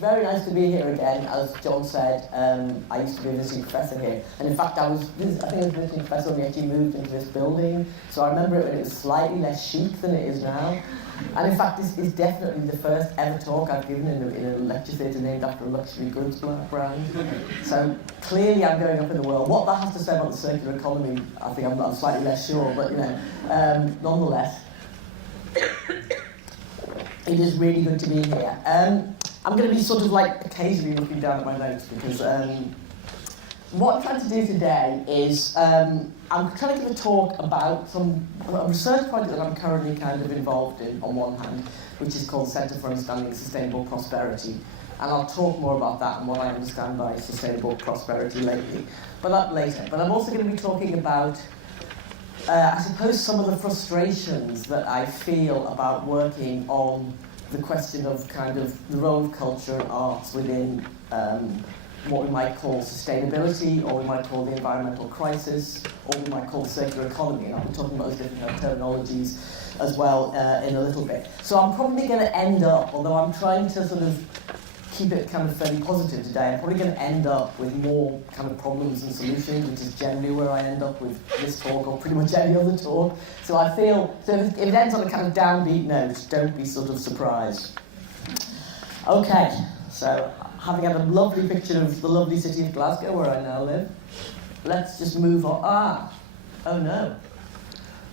very nice to be here again. As John said, I used to be a visiting professor here, and in fact I think I was a visiting professor when we actually moved into this building, so I remember it when it was slightly less chic than it is now. And in fact, this is definitely the first ever talk I've given in a lecture theatre named after a luxury goods brand. So clearly I'm going up in the world. What that has to say about the circular economy, I think I'm slightly less sure, but nonetheless, it is really good to be here. I'm going to be sort of like occasionally looking down at my notes because what I'm trying to do today is I'm trying to give a talk about a research project that I'm currently kind of involved in on one hand, which is called Centre for Understanding Sustainable Prosperity. And I'll talk more about that and what I understand by sustainable prosperity later. But I'm also going to be talking about I suppose some of the frustrations that I feel about working on the question of kind of the role of culture and arts within what we might call sustainability, or we might call the environmental crisis, or we might call the circular economy. And I'll be talking about those different terminologies as well in a little bit. So I'm probably going to end up, although I'm trying to sort of keep it kind of fairly positive today, I'm probably going to end up with more kind of problems and solutions, which is generally where I end up with this talk or pretty much any other talk. So I feel, so if it ends on a kind of downbeat note, don't be sort of surprised. Okay, so having had a lovely picture of the lovely city of Glasgow, where I now live, let's just move on. Oh no.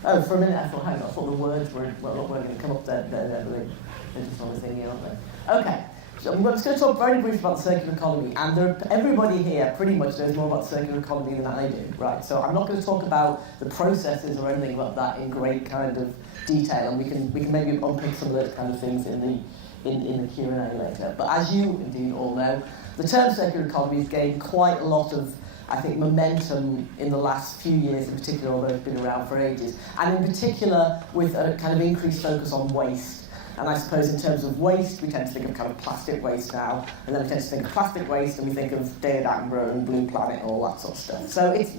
Oh, for a minute I thought, hang on, I thought the words were going to come up there, they're just on the thingy, aren't they? Okay. So I'm just going to talk very briefly about the circular economy, and everybody here pretty much knows more about the circular economy than I do, right? So I'm not going to talk about the processes or anything about that in great kind of detail, and we can maybe unpick some of those kind of things in the Q&A later. But as you indeed all know, the term circular economy has gained quite a lot of, I think, momentum in the last few years in particular, although it's been around for ages, and in particular with a kind of increased focus on waste. And I suppose in terms of waste, we tend to think of kind of plastic waste now, and then we tend to think of plastic waste, and we think of David Attenborough and Blue Planet, all that sort of stuff. So it's,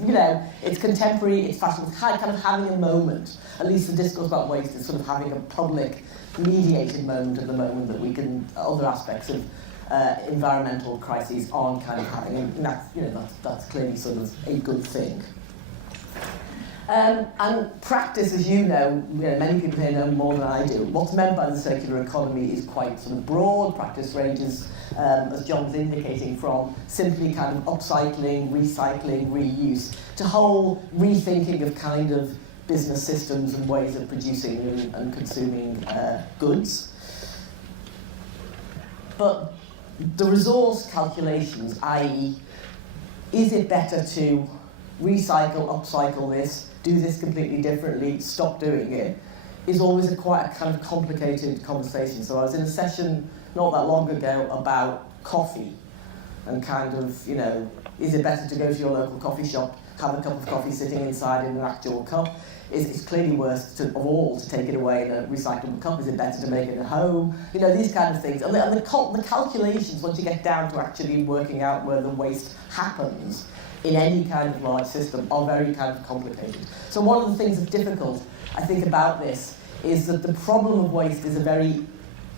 it's contemporary, it's fashionable, it's kind of having a moment. At least the discourse about waste is sort of having a public, mediated moment at the moment that we can, other aspects of environmental crises aren't kind of having, and that's clearly sort of a good thing. And practice, as you know, many people here know more than I do. What's meant by the circular economy is quite sort of broad. Practice ranges, as John's indicating, from simply kind of upcycling, recycling, reuse, to whole rethinking of kind of business systems and ways of producing and consuming goods. But the resource calculations, i.e., is it better to recycle, upcycle this, do this completely differently, stop doing it, is always quite a kind of complicated conversation. So I was in a session not that long ago about coffee and kind of, is it better to go to your local coffee shop, have a cup of coffee sitting inside in an actual cup? It's clearly worse of all to take it away in a recyclable cup. Is it better to make it at home? These kind of things. And the calculations, once you get down to actually working out where the waste happens, in any kind of large system, are very kind of complicated. So one of the things that's difficult, I think, about this is that the problem of waste is a very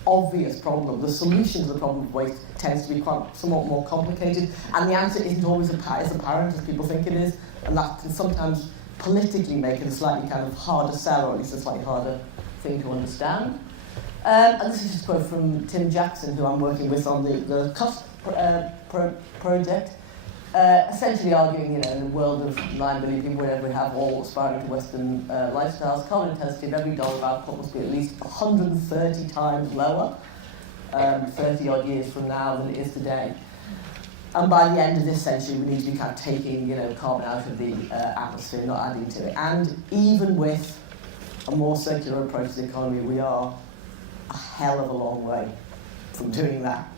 obvious problem. The solution to the problem of waste tends to be quite somewhat more complicated, and the answer isn't always as apparent as people think it is, and that can sometimes politically make it a slightly kind of harder sell, or at least a slightly harder thing to understand. And this is just a quote from Tim Jackson, who I'm working with on the CUSP project. Essentially arguing, in a world of 9 billion people, whatever we have, all aspiring to Western lifestyles, carbon intensity of every dollar of output must be at least 130 times lower 30 odd years from now than it is today. And by the end of this century, we need to be kind of taking, carbon out of the atmosphere, not adding to it. And even with a more circular approach to the economy, we are a hell of a long way from doing that.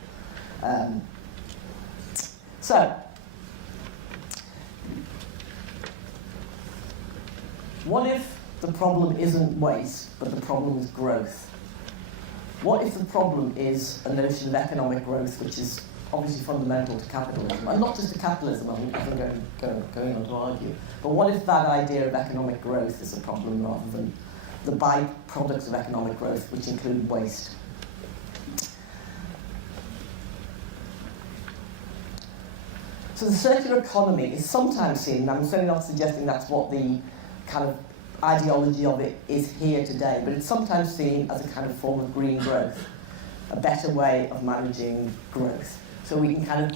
So, what if the problem isn't waste, but the problem is growth? What if the problem is a notion of economic growth, which is obviously fundamental to capitalism, and not just to capitalism, I'm going on to argue, but what if that idea of economic growth is a problem rather than the byproducts of economic growth, which include waste? So the circular economy is sometimes seen, and I'm certainly not suggesting that's what the kind of ideology of it is here today, but it's sometimes seen as a kind of form of green growth, a better way of managing growth. So we can kind of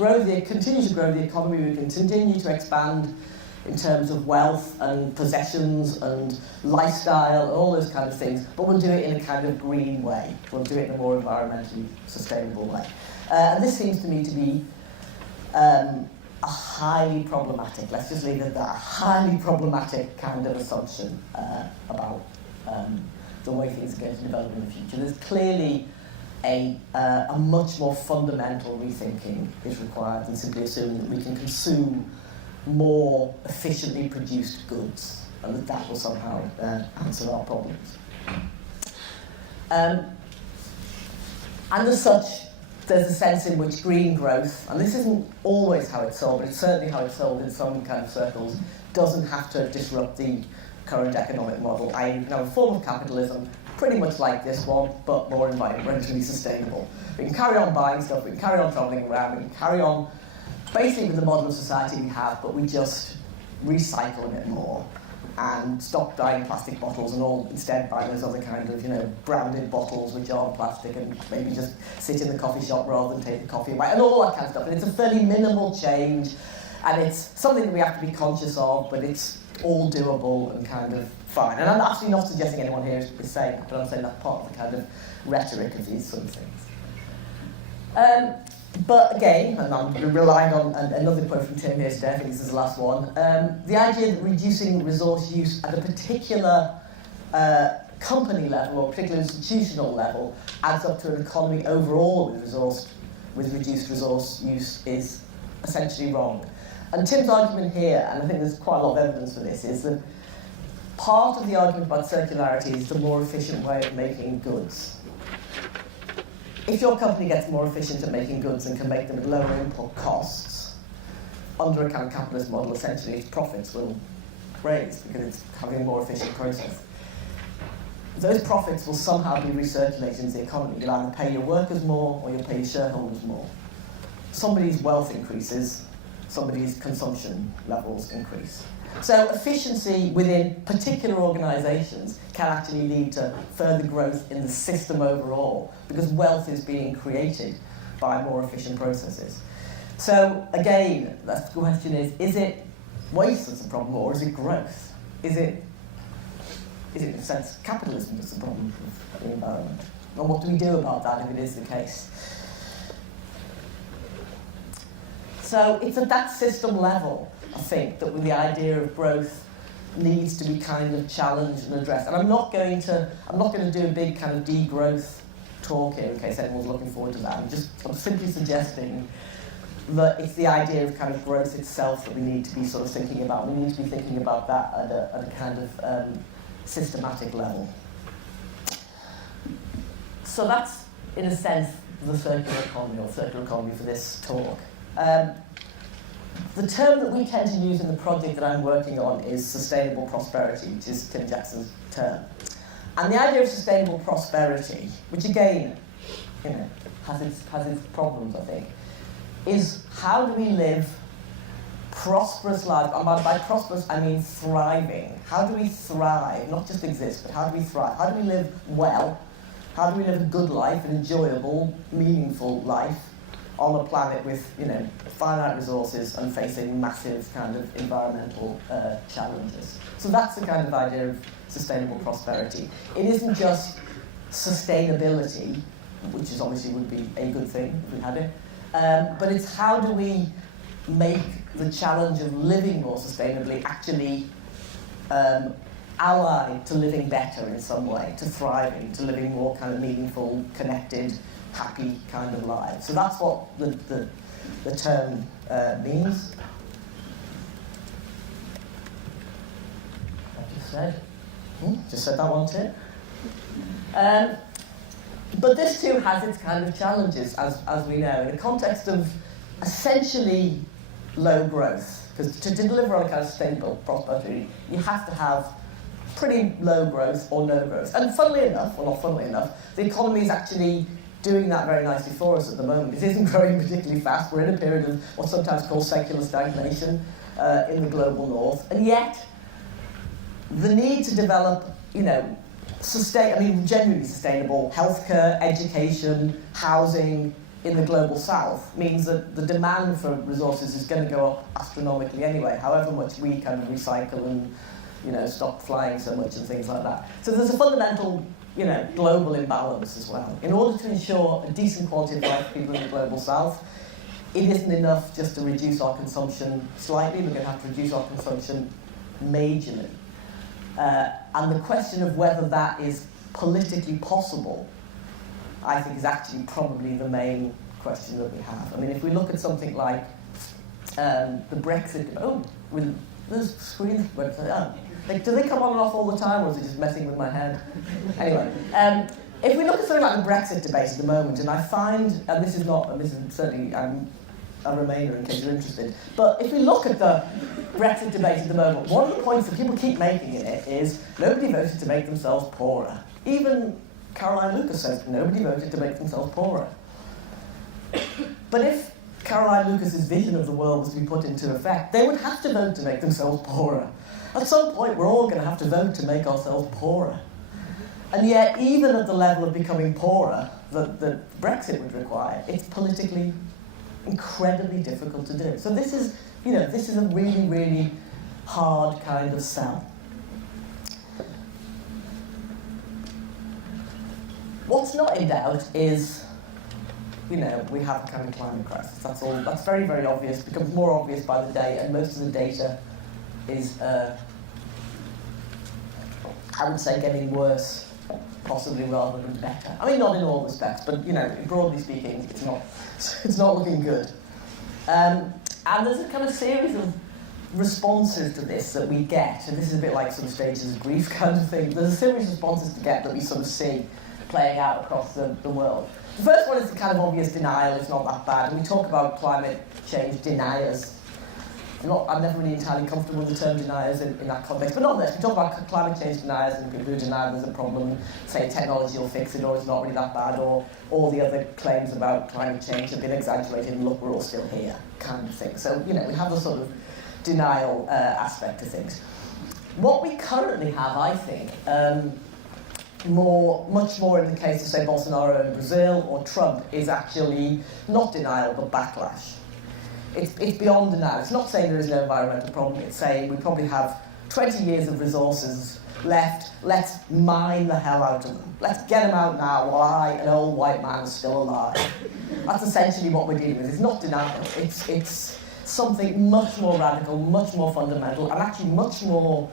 continue to grow the economy, we can continue to expand in terms of wealth and possessions and lifestyle and all those kind of things, but we'll do it in a kind of green way. We'll do it in a more environmentally sustainable way. And this seems to me to be a highly problematic, let's just leave it at that, a highly problematic kind of assumption about the way things are going to develop in the future. There's clearly a much more fundamental rethinking is required than simply assuming that we can consume more efficiently produced goods and that will somehow answer our problems. And as such, there's a sense in which green growth, and this isn't always how it's sold, but it's certainly how it's sold in some kind of circles, doesn't have to disrupt the current economic model. I can have a form of capitalism pretty much like this one, but more environmentally sustainable. We can carry on buying stuff, we can carry on travelling around, we can carry on basically with the model of society we have, but we just recycle a bit more and stop buying plastic bottles and all instead buy those other kind of, branded bottles which aren't plastic and maybe just sit in the coffee shop rather than take the coffee away and all that kind of stuff. And it's a fairly minimal change and it's something that we have to be conscious of, but it's all doable and kind of fine. And I'm actually not suggesting anyone here is saying that, but I'm saying that's part of the kind of rhetoric of these sort of things. But again, and I'm relying on another quote from Tim here today, I think this is the last one, the idea that reducing resource use at a particular company level or particular institutional level adds up to an economy overall with reduced resource use is essentially wrong. And Tim's argument here, and I think there's quite a lot of evidence for this, is that part of the argument about circularity is the more efficient way of making goods. If your company gets more efficient at making goods and can make them at lower input costs, under a kind of capitalist model, essentially its profits will raise because it's having a more efficient process. Those profits will somehow be recirculated into the economy. You'll either pay your workers more or you'll pay your shareholders more. Somebody's wealth increases, somebody's consumption levels increase. So efficiency within particular organisations can actually lead to further growth in the system overall because wealth is being created by more efficient processes. So again, the question is it waste that's the problem or is it growth? Is it in a sense capitalism that's the problem of the environment? And what do we do about that if it is the case? So it's at that system level, I think, that the idea of growth needs to be kind of challenged and addressed. And I'm not going to do a big kind of degrowth talk here in case anyone's looking forward to that. I'm simply suggesting that it's the idea of kind of growth itself that we need to be sort of thinking about. We need to be thinking about that at a kind of systematic level. So that's, in a sense, the circular economy or circular economy for this talk. The term that we tend to use in the project that I'm working on is sustainable prosperity, which is Tim Jackson's term. And the idea of sustainable prosperity, which again, has its problems, I think, is how do we live prosperous lives? And by prosperous, I mean thriving. How do we thrive? Not just exist, but how do we thrive? How do we live well? How do we live a good life, an enjoyable, meaningful life on a planet with, finite resources and facing massive kind of environmental challenges? So that's the kind of idea of sustainable prosperity. It isn't just sustainability, which is obviously would be a good thing if we had it, but it's how do we make the challenge of living more sustainably actually allied to living better in some way, to thriving, to living more kind of meaningful, connected, happy kind of lives. So that's what the term means. Just said that one too. But this too has its kind of challenges, as we know, in the context of essentially low growth. Because to deliver on a kind of sustainable prosperity, you have to have pretty low growth or no growth. And funnily enough, well not funnily enough, the economy is actually doing that very nicely for us at the moment. It isn't growing particularly fast. We're in a period of what's sometimes called secular stagnation in the global north. And yet, the need to develop, genuinely sustainable healthcare, education, housing in the global south means that the demand for resources is going to go up astronomically anyway, however much we can recycle and, stop flying so much and things like that. So there's a fundamental, global imbalance as well. In order to ensure a decent quality of life for people in the global south, it isn't enough just to reduce our consumption slightly. We're going to have to reduce our consumption majorly. And the question of whether that is politically possible, I think, is actually probably the main question that we have. I mean, if we look at something like the Brexit... there's screens. Do they come on and off all the time, or is it just messing with my head? Anyway, if we look at something like the Brexit debate at the moment, and I find, and this is certainly a Remainer in case you're interested, but if we look at the Brexit debate at the moment, one of the points that people keep making in it is nobody voted to make themselves poorer. Even Caroline Lucas says nobody voted to make themselves poorer. But if Caroline Lucas's vision of the world was to be put into effect, they would have to vote to make themselves poorer. At some point, we're all going to have to vote to make ourselves poorer. And yet, even at the level of becoming poorer that Brexit would require, it's politically incredibly difficult to do. So this is a really, really hard kind of sell. What's not in doubt is, we have a kind of climate crisis. That's all. That's very, very obvious. Becomes more obvious by the day, and most of the data is, I would say, getting worse, possibly rather than better. I mean, not in all respects, but broadly speaking, it's not looking good. And there's a kind of series of responses to this that we get, and this is a bit like sort of stages of grief kind of thing. There's a series of responses to get that we sort of see playing out across the world. The first one is the kind of obvious denial, it's not that bad. And we talk about climate change deniers. I'm never really entirely comfortable with the term deniers in that context, but nonetheless, we talk about climate change deniers and people who deny there's a problem, say technology will fix it, or it's not really that bad, or all the other claims about climate change have been exaggerated and look, we're all still here, kind of thing. So, we have a sort of denial aspect to things. What we currently have, I think, much more in the case of, say, Bolsonaro in Brazil or Trump, is actually not denial, but backlash. It's beyond denial. It's not saying there is no environmental problem. It's saying we probably have 20 years of resources left. Let's mine the hell out of them. Let's get them out now while an old white man, is still alive. That's essentially what we're dealing with. It's not denial. It's something much more radical, much more fundamental, and actually much more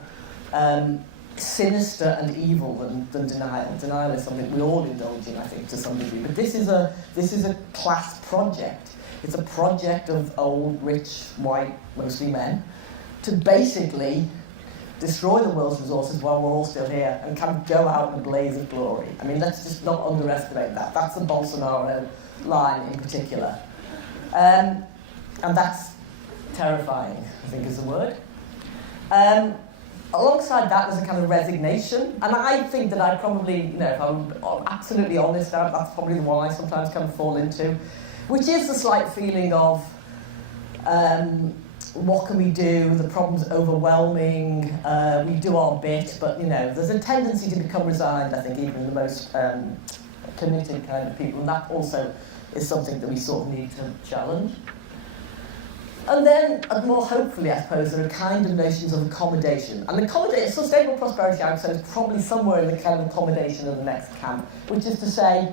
sinister and evil than denial. Denial is something we all indulge in, I think, to some degree. But this is a class project. It's a project of old, rich, white, mostly men, to basically destroy the world's resources while we're all still here and kind of go out in a blaze of glory. I mean, let's just not underestimate that. That's the Bolsonaro line in particular. And that's terrifying, I think is the word. Alongside that, there's a kind of resignation, and I think that I probably, if I'm absolutely honest, that's probably the one I sometimes kind of fall into, which is the slight feeling of, what can we do? The problem's overwhelming. We do our bit, but there's a tendency to become resigned. I think even in the most committed kind of people, and that also is something that we sort of need to challenge. And then, more hopefully, I suppose, there are kind of notions of accommodation. And sustainable prosperity, I would say, is probably somewhere in the kind of accommodation of the next camp, which is to say,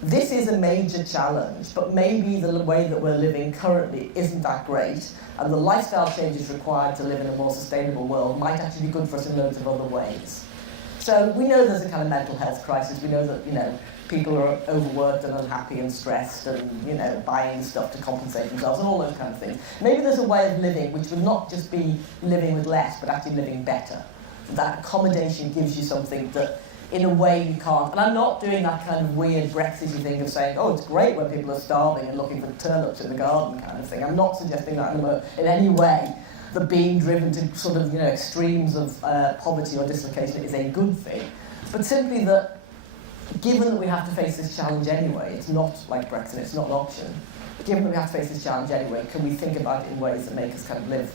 this is a major challenge, but maybe the way that we're living currently isn't that great, and the lifestyle changes required to live in a more sustainable world might actually be good for us in loads of other ways. So we know there's a kind of mental health crisis. We know that, people are overworked and unhappy and stressed and, buying stuff to compensate themselves and all those kind of things. Maybe there's a way of living which would not just be living with less, but actually living better. That accommodation gives you something that, in a way, you can't. And I'm not doing that kind of weird Brexity thing of saying, oh, it's great when people are starving and looking for turnips in the garden kind of thing. I'm not suggesting that in any way. That being driven to sort of, extremes of poverty or dislocation is a good thing. But simply that given that we have to face this challenge anyway, it's not like Brexit, it's not an option. Given that we have to face this challenge anyway, can we think about it in ways that make us kind of live,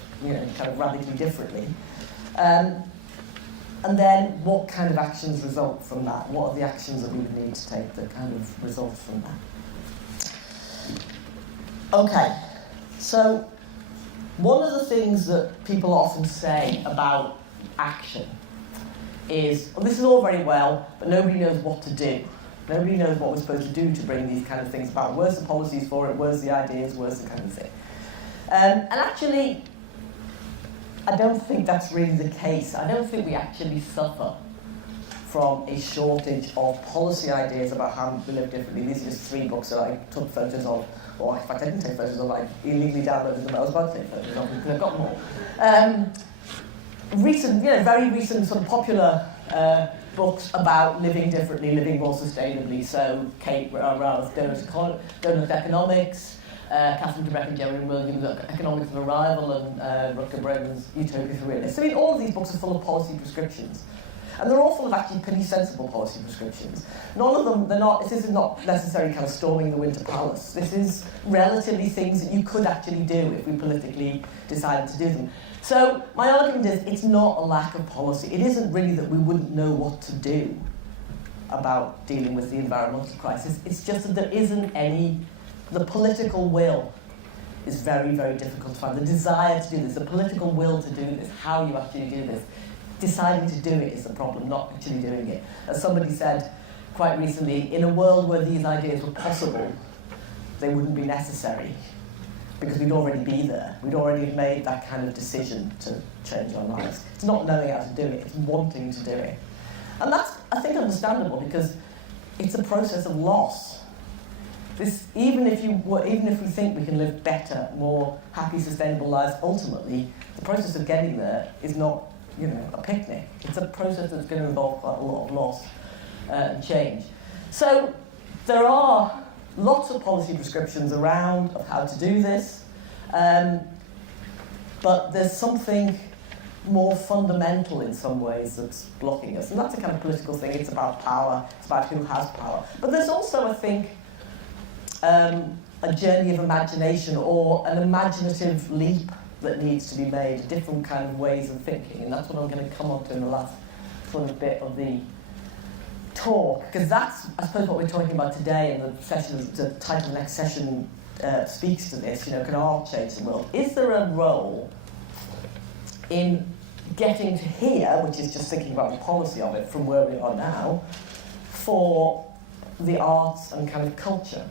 kind of radically differently? And then, what kind of actions result from that? What are the actions that we would need to take that kind of result from that? Okay, so one of the things that people often say about action is, well, this is all very well, but nobody knows what to do. Nobody knows what we're supposed to do to bring these kind of things about. Where's the policies for it? Where's the ideas? Where's the kind of thing? And actually, I don't think that's really the case. I don't think we actually suffer from a shortage of policy ideas about how we live differently. These are just 3 books that I took photos of, or in fact I didn't take photos of, I illegally downloaded them. I was about to take photos of them because I've got more. Very recent sort of popular books about living differently, living more sustainably. So Kate Oakley, Donut Economics, Catherine Trebek and Jeremy Williams, Economics of Arrival, and Rutger Bregman's Utopia for Realists. I mean, all of these books are full of policy prescriptions. And they're all full of actually pretty sensible policy prescriptions. None of them, this is not necessarily kind of storming the Winter Palace. This is relatively things that you could actually do if we politically decided to do them. So my argument is it's not a lack of policy. It isn't really that we wouldn't know what to do about dealing with the environmental crisis. It's just that there isn't any. The political will is very, very difficult to find. The desire to do this, the political will to do this, how you actually do this, deciding to do it is the problem, not actually doing it. As somebody said quite recently, in a world where these ideas were possible, they wouldn't be necessary, because we'd already be there. We'd already have made that kind of decision to change our lives. It's not knowing how to do it, it's wanting to do it. And that's, I think, understandable, because it's a process of loss. Even if we think we can live better, more happy, sustainable lives, ultimately, the process of getting there is not, a picnic. It's a process that's going to involve quite a lot of loss and change. So there are lots of policy prescriptions around of how to do this, but there's something more fundamental in some ways that's blocking us, and that's a kind of political thing. It's about power, it's about who has power. But there's also, I think, a journey of imagination, or an imaginative leap that needs to be made, different kind of ways of thinking, and that's what I'm going to come on to in the last sort of bit of the talk, because that's, I suppose, what we're talking about today, and the session, the title of the next session speaks to this. Can art change the world? Is there a role in getting to here, which is just thinking about the policy of it from where we are now, for the arts and kind of culture?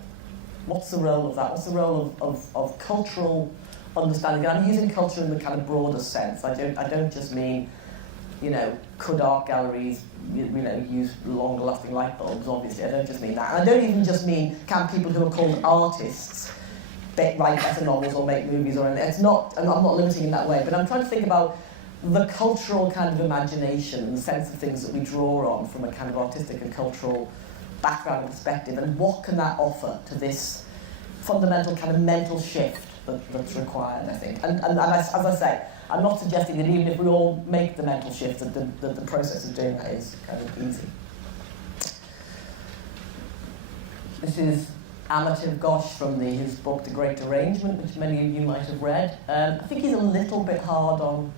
What's the role of that? What's the role of cultural understanding? And I'm using culture in the kind of broader sense. I don't just mean, could art galleries, use longer lasting light bulbs, obviously. I don't just mean that. And I don't even just mean, can people who are called artists write better novels or make movies or anything? It's not, I'm not limiting in that way, but I'm trying to think about the cultural kind of imagination and the sense of things that we draw on from a kind of artistic and cultural background and perspective, and what can that offer to this fundamental kind of mental shift that's required, I think. And as I say, I'm not suggesting that even if we all make the mental shift, that the process of doing that is kind of easy. This is Amativ Ghosh from his book, The Great Arrangement, which many of you might have read. I think he's a little bit hard on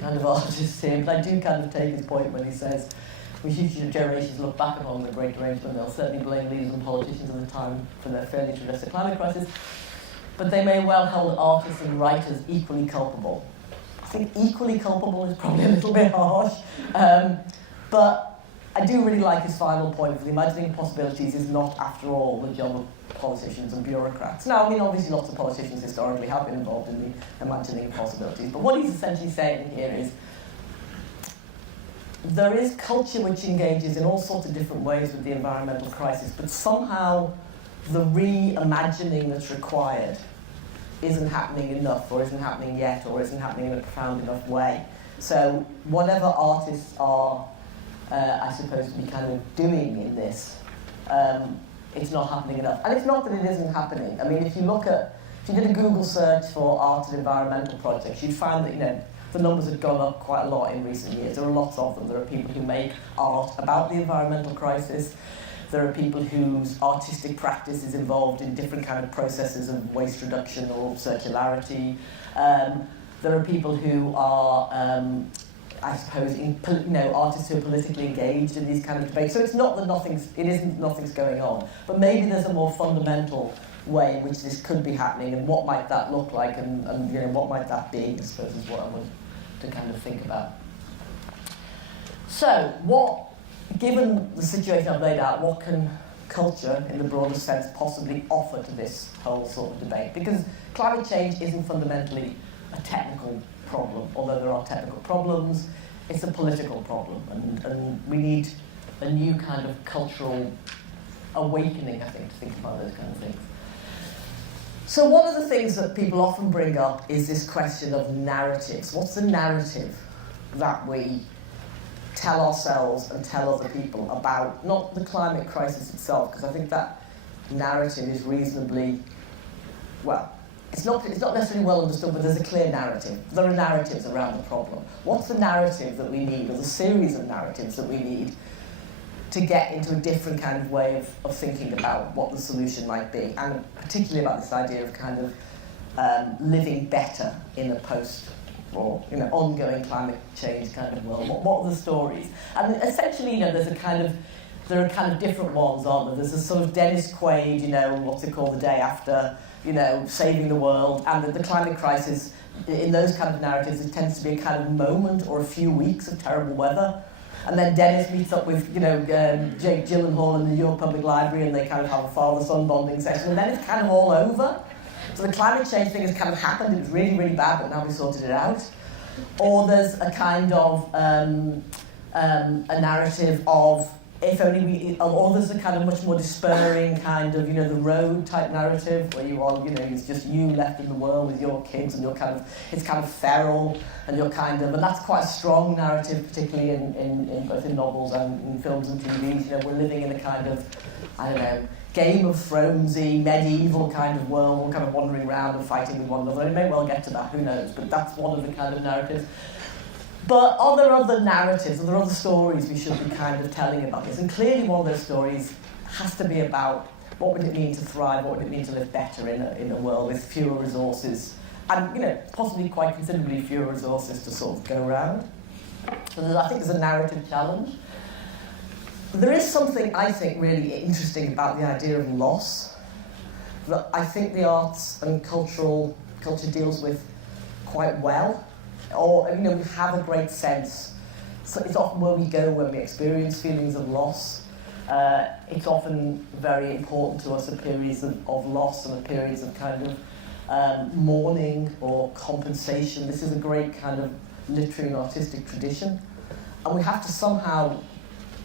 kind of artists here, but I do kind of take his point when he says, when future generations look back upon the Great Arrangement, they'll certainly blame leaders and politicians at the time for their failure to address the climate crisis, but they may well hold artists and writers equally culpable. I think equally culpable is probably a little bit harsh, but I do really like his final point, for the imagining possibilities is not, after all, the job of politicians and bureaucrats. Now, I mean, obviously lots of politicians historically have been involved in the imagining possibilities, but what he's essentially saying here is there is culture which engages in all sorts of different ways with the environmental crisis, but somehow the reimagining that's required isn't happening enough, or isn't happening yet, or isn't happening in a profound enough way. So whatever artists are, I suppose, to be kind of doing in this, it's not happening enough. And it's not that it isn't happening. I mean, if you did a Google search for art and environmental projects, you'd find that, the numbers have gone up quite a lot in recent years. There are lots of them. There are people who make art about the environmental crisis. There are people whose artistic practice is involved in different kind of processes of waste reduction or circularity. There are people who are, I suppose, artists who are politically engaged in these kind of debates. So it's not that nothing's going on, but maybe there's a more fundamental way in which this could be happening, and what might that look like, and what might that be, I suppose, is what I want to kind of think about. So, given the situation I've laid out, what can culture, in the broader sense, possibly offer to this whole sort of debate? Because climate change isn't fundamentally a technical problem, although there are technical problems. It's a political problem, and we need a new kind of cultural awakening, I think, to think about those kind of things. So one of the things that people often bring up is this question of narratives. What's the narrative that we tell ourselves and tell other people about, not the climate crisis itself, because I think that narrative is reasonably, well, it's not necessarily well understood, but there's a clear narrative. There are narratives around the problem. What's the narrative that we need, or the series of narratives that we need to get into a different kind of way of thinking about what the solution might be, and particularly about this idea of kind of living better in a post or ongoing climate change kind of world. What are the stories? And essentially, there are kind of different ones, aren't there? There's a sort of Dennis Quaid, what's it called, The Day After, saving the world, and the climate crisis. In those kind of narratives, it tends to be a kind of moment or a few weeks of terrible weather. And then Dennis meets up with, Jake Gyllenhaal in the York Public Library, and they kind of have a father-son bonding session, and then it's kind of all over. So the climate change thing has kind of happened. It was really, really bad, but now we sorted it out. Or there's a kind of a narrative of if only we, or there's a kind of much more despairing kind of, the road type narrative where you are, it's just you left in the world with your kids, and it's kind of feral, and you're kind of, and that's quite a strong narrative, particularly in both in novels and in films and TVs. We're living in a kind of, I don't know, Game of Thronesy, medieval kind of world, we're kind of wandering around and fighting with one another. And it may well get to that, who knows, but that's one of the kind of narratives. But are there other narratives, are there other stories we should be kind of telling about this? And clearly one of those stories has to be about what would it mean to thrive, what would it mean to live better in a world with fewer resources, and possibly quite considerably fewer resources to sort of go around. So I think there's a narrative challenge. There is something, I think, really interesting about the idea of loss that I think the arts and culture deals with quite well. Or, we have a great sense. So it's often where we go when we experience feelings of loss. It's often very important to us, a periods of loss and a periods of kind of mourning or compensation. This is a great kind of literary and artistic tradition. And we have to somehow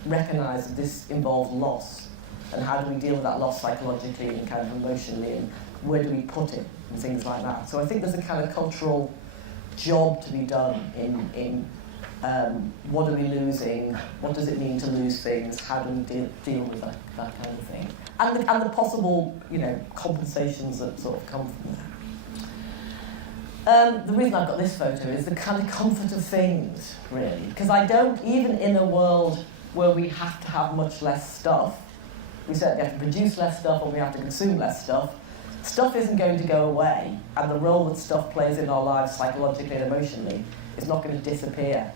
recognise that this involves loss, and how do we deal with that loss psychologically and kind of emotionally, and where do we put it, and things like that. So I think there's a kind of cultural job to be done in what are we losing, what does it mean to lose things, how do we deal with that kind of thing, and the possible compensations that sort of come from that. The reason I've got this photo is the kind of comfort of things, really, because I don't, even in a world where we have to have much less stuff, we certainly have to produce less stuff, or we have to consume less stuff. Stuff isn't going to go away, and the role that stuff plays in our lives psychologically and emotionally is not going to disappear.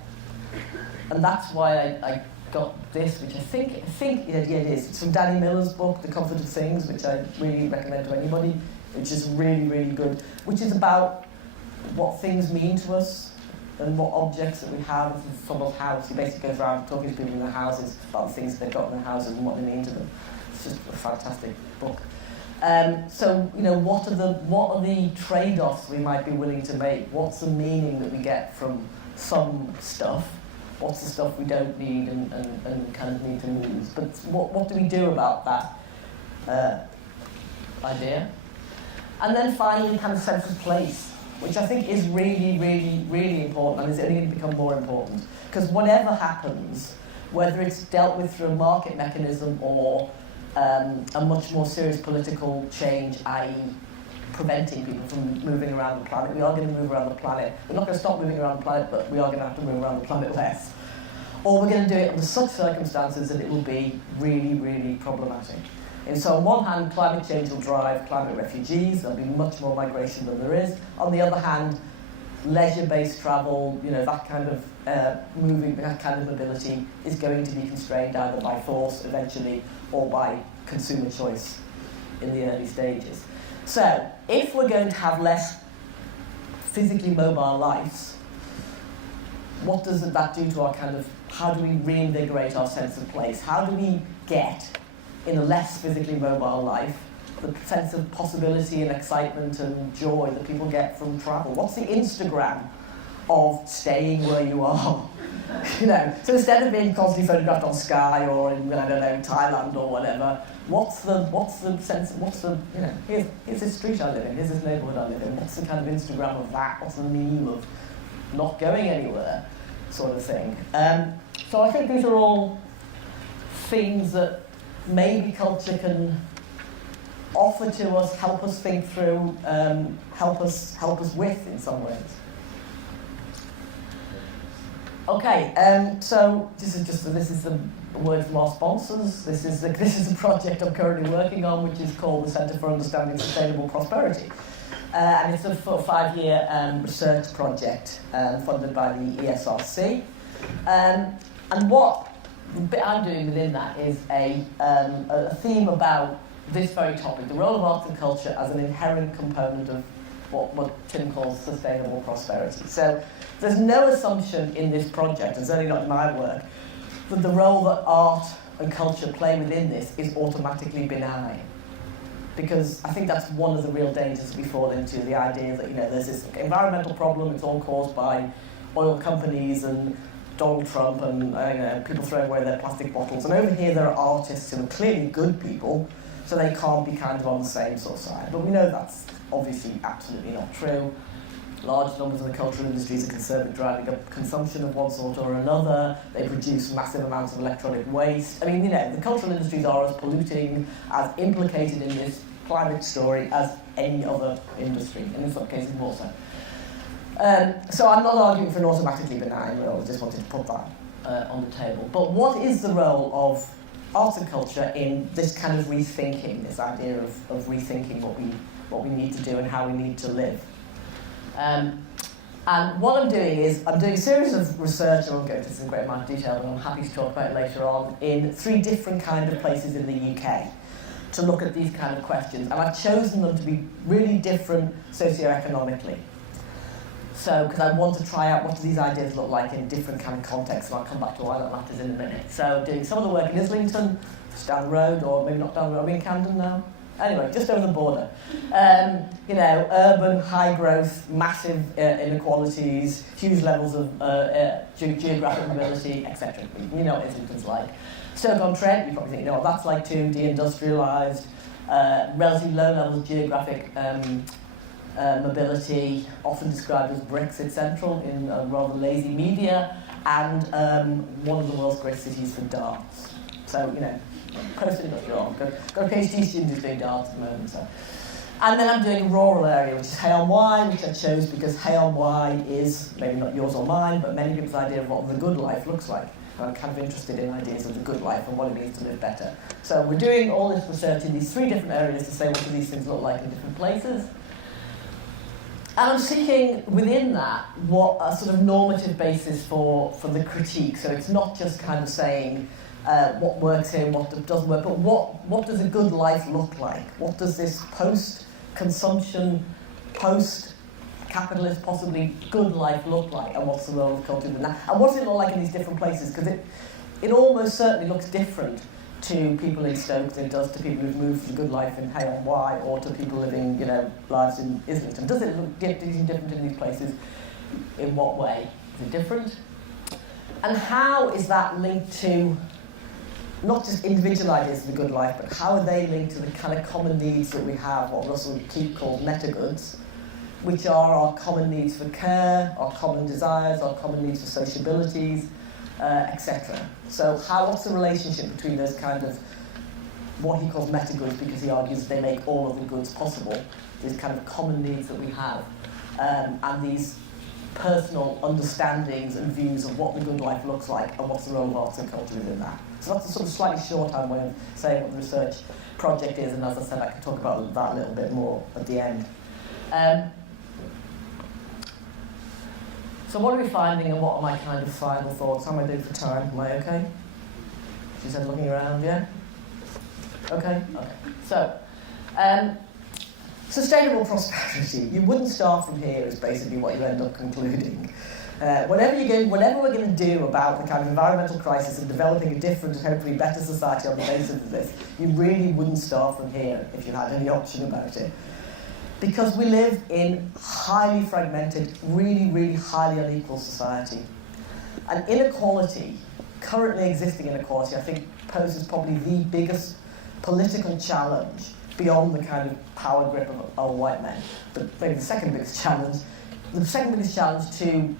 And that's why I got this, which I think it is. It's from Danny Miller's book, The Comfort of Things, which I really recommend to anybody, which is really, really good, which is about what things mean to us and what objects that we have. From someone's house, he basically goes around talking to people in their houses about the things they've got in their houses and what they mean to them. It's just a fantastic book. So, what are the trade-offs we might be willing to make? What's the meaning that we get from some stuff? What's the stuff we don't need and kind of need to lose? But what do we do about that idea? And then finally, kind of sense of place, which I think is really, really, really important, and is only going to become more important. Because whatever happens, whether it's dealt with through a market mechanism or a much more serious political change, i.e. preventing people from moving around the planet. We are going to move around the planet. We're not going to stop moving around the planet, but we are going to have to move around the planet less. or we're going to do it under such circumstances that it will be really, really problematic. And so on one hand, climate change will drive climate refugees. There'll be much more migration than there is. On the other hand, leisure-based travel, that kind of moving, that kind of mobility is going to be constrained either by force eventually or by consumer choice in the early stages. So, if we're going to have less physically mobile lives, what does that do to our how do we reinvigorate our sense of place? How do we get, in a less physically mobile life, the sense of possibility and excitement and joy that people get from travel? What's the Instagram of staying where you are? So instead of being constantly photographed on Sky or in, Thailand or whatever, what's the sense, here's this street I live in, here's this neighbourhood I live in, what's the kind of Instagram of that, what's the meme of not going anywhere, sort of thing. So I think these are all things that maybe culture can offer to us, help us think through, help us with in some ways. Okay, so this is the word from our sponsors. This is a project I'm currently working on, which is called the Centre for Understanding Sustainable Prosperity, and it's a 5-year research project funded by the ESRC. And what the bit I'm doing within that is a theme about this very topic, the role of arts and culture as an inherent component of what Tim calls sustainable prosperity. So there's no assumption in this project, and certainly not in my work, that the role that art and culture play within this is automatically benign. Because I think that's one of the real dangers we fall into, the idea that there's this environmental problem, it's all caused by oil companies and Donald Trump and people throwing away their plastic bottles. And over here there are artists who are clearly good people, so they can't be kind of on the same sort of side. But we know that's obviously absolutely not true. Large numbers of the cultural industries are concerned with driving up consumption of one sort or another. They produce massive amounts of electronic waste. I mean, the cultural industries are as polluting, as implicated in this climate story as any other industry, and in some cases more so. So I'm not arguing for an automatically benign role, I just wanted to put that on the table. But what is the role of arts and culture in this kind of rethinking, this idea of rethinking what we need to do and how we need to live? And what I'm doing is, I'm doing a series of research, I won't go into this in a great amount of detail, but I'm happy to talk about it later on, in 3 different kind of places in the UK to look at these kind of questions. And I've chosen them to be really different socioeconomically. So, because I want to try out what do these ideas look like in different kind of contexts, and I'll come back to why that matters in a minute. So, doing some of the work in Islington, just down the road, or maybe not down the road, are we in Camden now? Anyway, just over the border. Urban, high growth, massive inequalities, huge levels of geographic mobility, etc. You know what Islington's like. Stoke-on-Trent, you probably think you know what that's like too, deindustrialised, relatively low levels of geographic mobility, often described as Brexit central in rather lazy media, and one of the world's great cities for darts. So, post-industrial. Got a PhD student who's doing darts at the moment. So. And then I'm doing a rural area, which is Hay-on-Wye, which I chose because Hay-on-Wye is, maybe not yours or mine, but many people's idea of what the good life looks like. And I'm kind of interested in ideas of the good life and what it means to live better. So we're doing all this research in these 3 different areas to say what do these things look like in different places. And I'm seeking within that what a sort of normative basis for the critique. So it's not just kind of saying what works here, what doesn't work, but what does a good life look like? What does this post-consumption, post-capitalist, possibly good life look like? And what's the role of culture in that? And what does it look like in these different places? Because it almost certainly looks different to people in Stoke than it does to people who've moved from good life in Hay-on-Wye or to people living, lives in Islington. Does it look different in these places? In what way? Is it different? And how is that linked to not just individual ideas of the good life, but how are they linked to the kind of common needs that we have, what Russell Keith called metagoods, which are our common needs for care, our common desires, our common needs for sociabilities, etc. So what's the relationship between those kind of, what he calls metagoods, because he argues they make all of the goods possible, these kind of common needs that we have, and these personal understandings and views of what the good life looks like and what's the role of arts and culture within that. So that's a sort of slightly shorthand way of saying what the research project is, and as I said, I can talk about that a little bit more at the end. So what are we finding, and what are my kind of final thoughts? How am I doing for time? Am I okay? She said looking around, yeah? Okay? Okay. So, sustainable prosperity. You wouldn't start from here is basically what you end up concluding. Whatever we're going to do about the kind of environmental crisis and developing a different and hopefully better society on the basis of this, you really wouldn't start from here if you had any option about it. Because we live in highly fragmented, really, really highly unequal society. And inequality, currently existing inequality, I think poses probably the biggest political challenge beyond the kind of power grip of our white men. But maybe the second biggest challenge to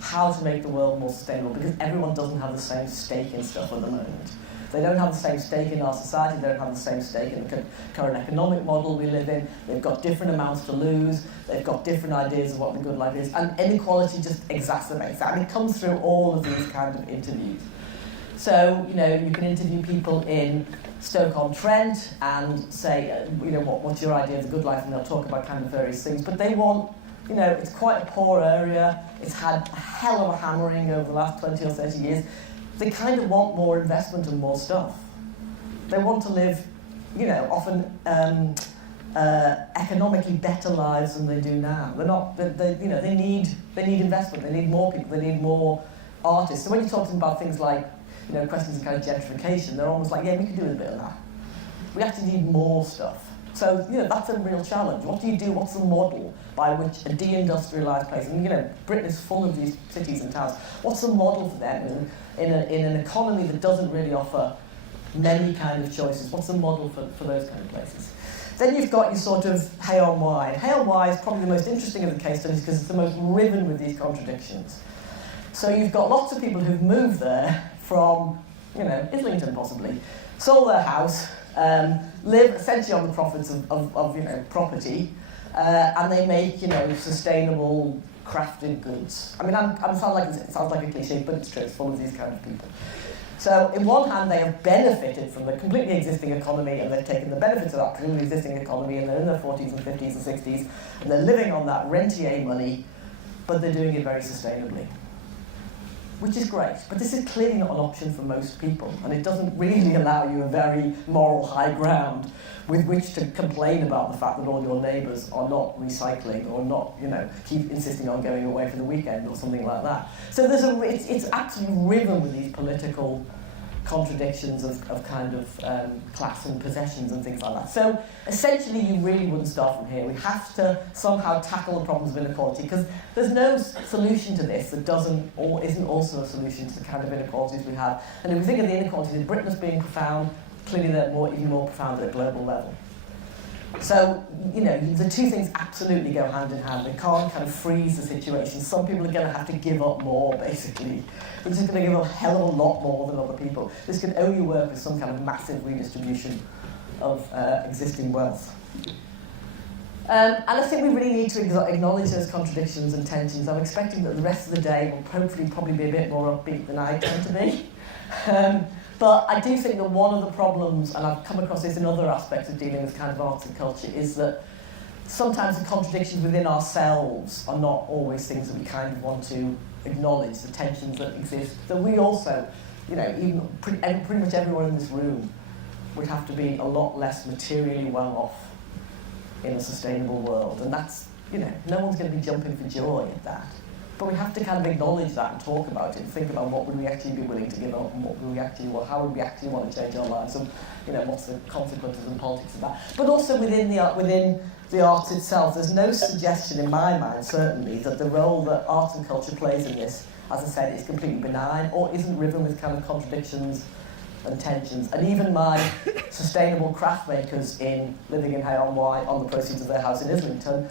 how to make the world more sustainable, because everyone doesn't have the same stake in stuff at the moment. They don't have the same stake in our society, they don't have the same stake in the current economic model we live in, they've got different amounts to lose, they've got different ideas of what the good life is, and inequality just exacerbates that, and it comes through all of these kind of interviews. So, you know, you can interview people in Stoke-on-Trent and say, you know, what's your idea of the good life, and they'll talk about kind of various things, but they want, you know, it's quite a poor area, it's had a hell of a hammering over the last 20 or 30 years. They kind of want more investment and more stuff. They want to live, you know, often economically better lives than they do now. They need investment. They need more people. They need more artists. So when you talk to them about things like, you know, questions of kind of gentrification, they're almost like, yeah, we can do a bit of that. We actually need more stuff. So, you know, that's a real challenge. What do you do? What's the model by which a deindustrialised place, and, you know, Britain is full of these cities and towns, what's the model for them in an economy that doesn't really offer many kind of choices? What's the model for those kind of places? Then you've got your sort of Hay on Wye. Hay on Wye is probably the most interesting of the case studies because it's the most riven with these contradictions. So you've got lots of people who've moved there from, you know, Islington possibly, sold their house, live essentially on the profits of you know, property, and they make, you know, sustainable crafted goods. I mean, it sounds like a cliche, but it's true. It's full of these kind of people. So, in one hand, they have benefited from the completely existing economy, and they've taken the benefits of that completely existing economy, and they're in their 40s and 50s and 60s, and they're living on that rentier money, but they're doing it very sustainably. Which is great, but this is clearly not an option for most people, and it doesn't really allow you a very moral high ground with which to complain about the fact that all your neighbours are not recycling or not, you know, keep insisting on going away for the weekend or something like that. So it's absolutely riven with these political contradictions of kind of class and possessions and things like that. So essentially you really wouldn't start from here. We have to somehow tackle the problems of inequality, because there's no solution to this that doesn't or isn't also a solution to the kind of inequalities we have. And if we think of the inequalities in Britain as being profound, clearly they're even more profound at a global level. So, you know, the two things absolutely go hand in hand. They can't kind of freeze the situation. Some people are going to have to give up more, basically. They're just going to give up a hell of a lot more than other people. This can only work with some kind of massive redistribution of existing wealth. And I think we really need to acknowledge those contradictions and tensions. I'm expecting that the rest of the day will probably be a bit more upbeat than I tend to be. But I do think that one of the problems, and I've come across this in other aspects of dealing with kind of arts and culture, is that sometimes the contradictions within ourselves are not always things that we kind of want to acknowledge, the tensions that exist, that we also, you know, even pretty much everyone in this room would have to be a lot less materially well off in a sustainable world. And that's, you know, no one's going to be jumping for joy at that. But we have to kind of acknowledge that and talk about it and think about what would we actually be willing to give up and how would we actually want to change our lives, and, you know, what's the consequences and politics of that. But also within the arts itself, there's no suggestion in my mind, certainly, that the role that arts and culture plays in this, as I said, is completely benign or isn't riven with kind of contradictions and tensions. And even my sustainable craft makers living in Hay on Wye on the proceeds of their house in Islington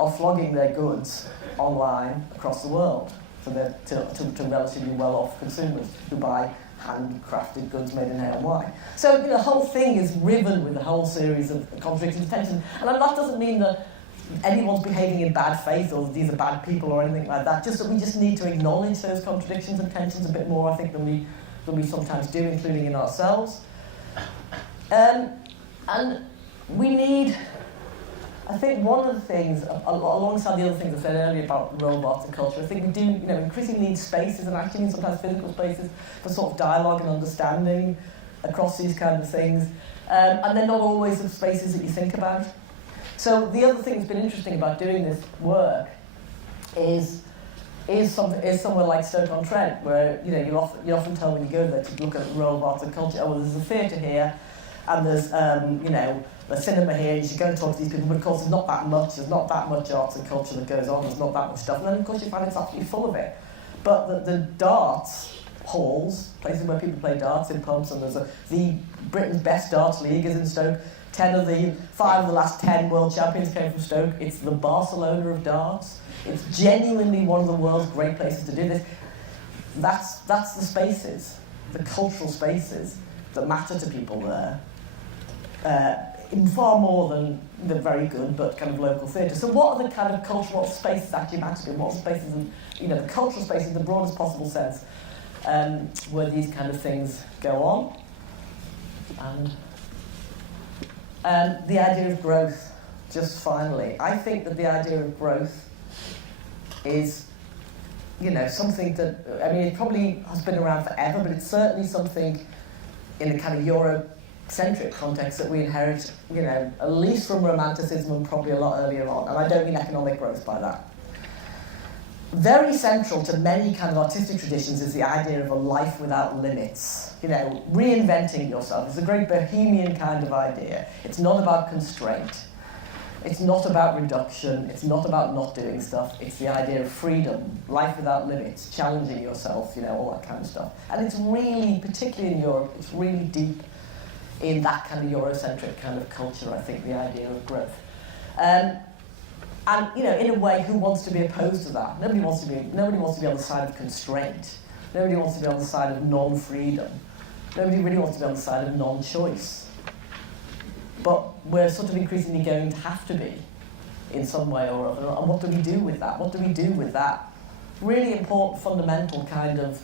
are flogging their goods online across the world to relatively well-off consumers who buy handcrafted goods made in Hay on Wye. So, you know, the whole thing is riven with a whole series of contradictions and tensions. And that doesn't mean that anyone's behaving in bad faith or these are bad people or anything like that. Just that we just need to acknowledge those contradictions and tensions a bit more, I think, than we sometimes do, including in ourselves. And we need, I think one of the things, alongside the other things I said earlier about robots and culture, I think we do, increasingly need spaces, and actually sometimes physical spaces, for sort of dialogue and understanding across these kind of things. And they're not always the spaces that you think about. So the other thing that's been interesting about doing this work is somewhere like Stoke-on-Trent, where you're often told when you go there to look at the role of arts and culture, oh, well, there's a theatre here, and there's the cinema here, you should go and talk to these people, but of course there's not that much arts and culture that goes on, there's not that much stuff, and then of course you find it's absolutely full of it. But the darts halls, places where people play darts in pubs, and there's the Britain's best darts league is in Stoke. 5 of the last 10 world champions came from Stoke. It's the Barcelona of darts. It's genuinely one of the world's great places to do this. That's the spaces, the cultural spaces that matter to people there. In far more than the very good but kind of local theatre. So what are the kind of cultural spaces actually matter? What spaces, the cultural spaces in the broadest possible sense, where these kind of things go on? And the idea of growth, just finally. I think that the idea of growth is, something that, it probably has been around forever, but it's certainly something in a kind of Eurocentric context that we inherit, at least from Romanticism and probably a lot earlier on. And I don't mean economic growth by that. Very central to many kind of artistic traditions is the idea of a life without limits. Reinventing yourself. It's a great bohemian kind of idea. It's not about constraint. It's not about reduction. It's not about not doing stuff. It's the idea of freedom, life without limits, challenging yourself, all that kind of stuff. And it's really, particularly in Europe, it's really deep in that kind of Eurocentric kind of culture, I think, the idea of growth. And in a way, who wants to be opposed to that? Nobody wants to be on the side of constraint. Nobody wants to be on the side of non-freedom. Nobody really wants to be on the side of non-choice. But we're sort of increasingly going to have to be, in some way or other. And what do we do with that? What do we do with that really important, fundamental kind of,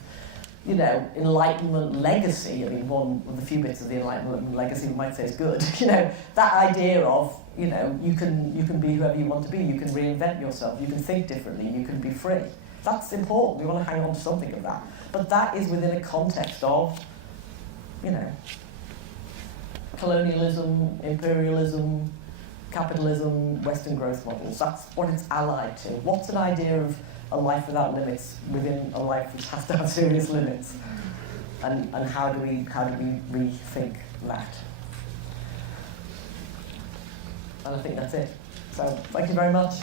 Enlightenment legacy? One of the few bits of the Enlightenment legacy we might say is good. That idea of, you can be whoever you want to be. You can reinvent yourself. You can think differently. You can be free. That's important. We want to hang on to something of that. But that is within a context of, colonialism, imperialism, capitalism, Western growth models. That's what it's allied to. What's an idea of a life without limits within a life which has to have serious limits? And how do we rethink that? And I think that's it. So thank you very much.